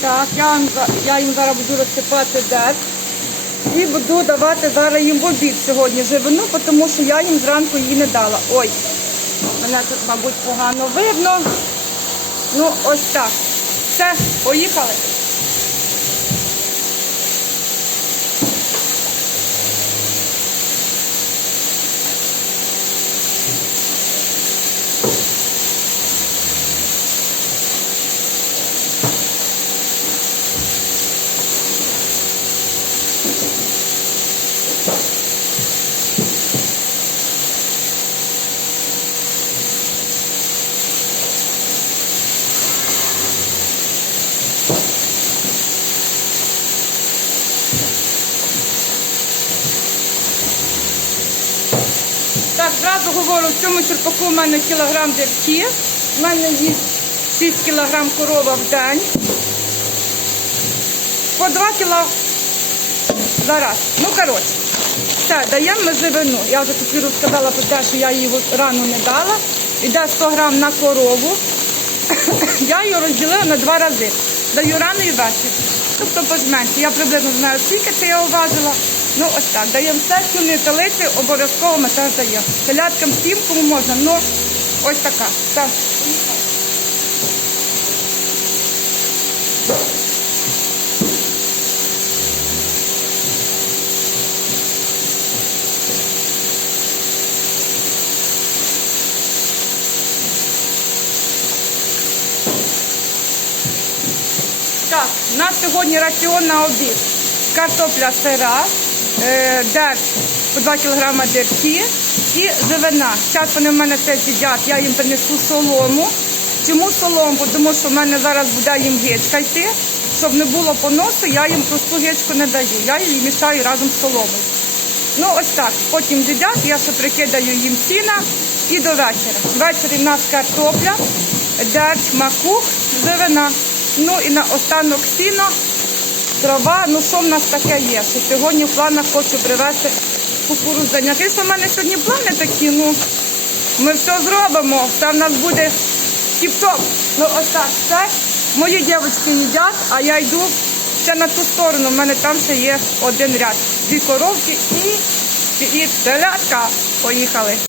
Так, я, їм я їм зараз буду розсипати дет. І буду давати зараз їм в обід сьогодні живину, тому що я їм зранку її не дала. Ой, мене тут, мабуть, погано видно. Ну, ось так. Все, поїхали. Так, зразу говорю, в цьому черпаку в мене кілограм дерті. В мене є 6 кілограм корова в день. По 2 кіла зараз. Ну, коротше. Все, даємо ми. Я вже тобі розказала про те, що я її рану не дала. Іде 100 грам на корову. Я її розділила на два рази. Даю рано і вечір. Тобто позменше. Я приблизно знаю, скільки це я уважила. Ну ось так. Даємо все, сюни талиці, обов'язково ми теж даємо. Теляткам всім, кому можна, ну ось така. Так. Так, у нас сьогодні раціон на обід. Картопля сира, дерт по 2 кг дерті і живина. Зараз вони в мене це з'їдять, я їм принесу солому. Чому солому? Тому що в мене зараз буде їм гичка йти. Щоб не було поносу, я їм просту гичку не даю. Я її мішаю разом з соломою. Ну ось так. Потім їдять, я ще прикидаю їм сіна і до вечора. Ввечері в нас картопля, дерч, макух, живина. Ну і на останок сіно, трава. Ну що в нас таке є? Що сьогодні в планах хочу привезти кукурудзяня. Звісно, в мене сьогодні плани такі, ну ми все зробимо. Все в нас буде тіп-топ. Ну ось так, все. Мої дівчатки їдять, а я йду ще на ту сторону. У мене там ще є один ряд. Дві коровки і, і телятка. Поїхали.